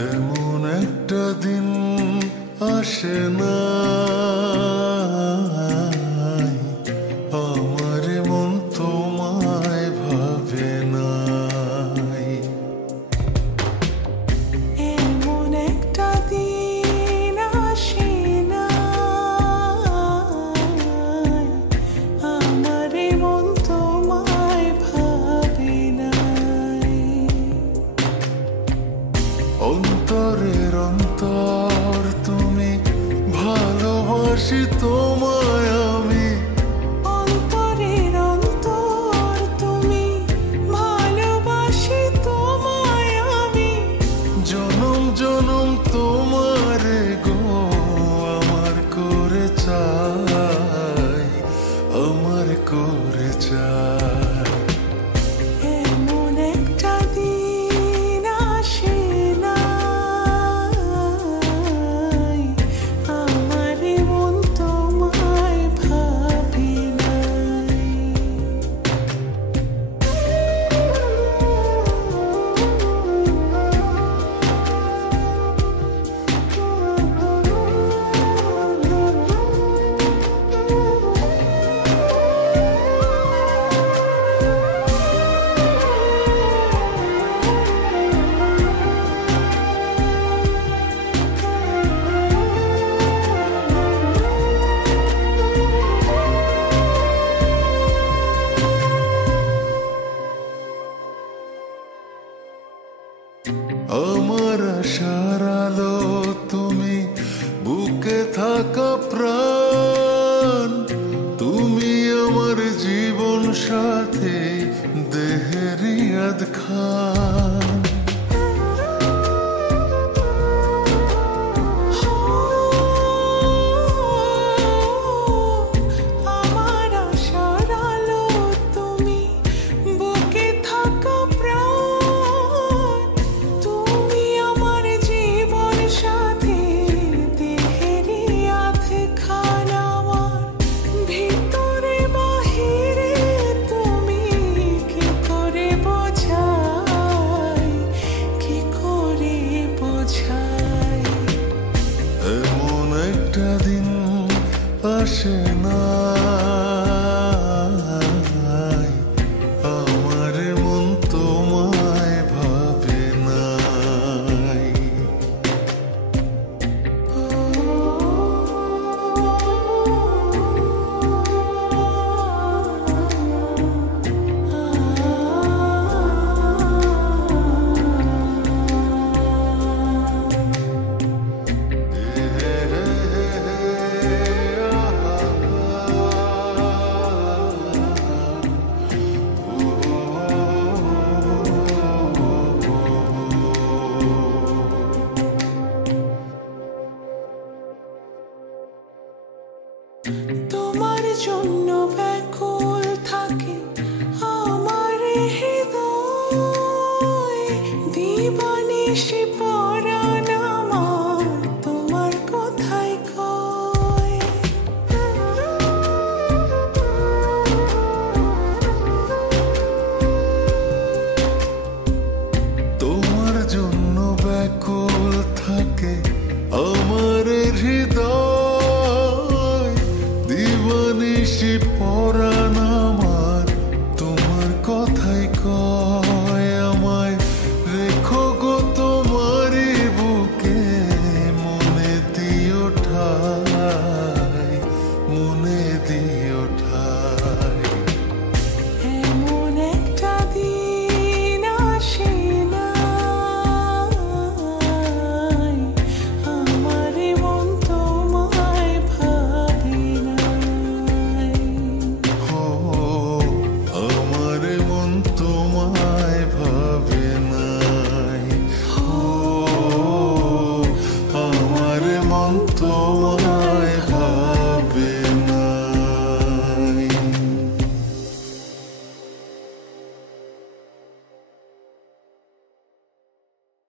এমন একটা দিন আসে না আমার মন তোমায় ভাবে নাই। এমন একটা দিন আসে না আমার মন তোমায় ভাবে নাই। অন্তরের অন্তর তুমি, ভালোবাসি তোমায় আমি। অন্তরের অন্তর তুমি, ভালোবাসি তোমায় আমি। জনম জনম তোমারে গো আমার করে চাই, আমার করে চাই। এমন একটা দিন আসে না আমার মন তোমায় ভাবে নাই। আমার আশার আলো তুমি, বুকে থাকা প্রাণ তুমি, আমার জীবন সাথী দেহের ইয়াদ খান। আমার আশার আলো তুমি, বুকে থাকা প্রাণ তুমি, আমার জীবন সাথী দেহের ইয়াদ খান। আমার ভিতরে বাহিরে তুমি, কি করে বোঝাই, কি করে বোঝাই। এমন একটা দিন আসে না আমার মন তোমায় ভাবে নাই। তোমার জন্য ব্যাকুল থাকে আমার হৃদয়, দিবানিশি পরাণ আমার তোমার কথাই কয়। তোমার জন্য ব্যাকুল থাকে আমার হৃদয়, দিবানিশি পরা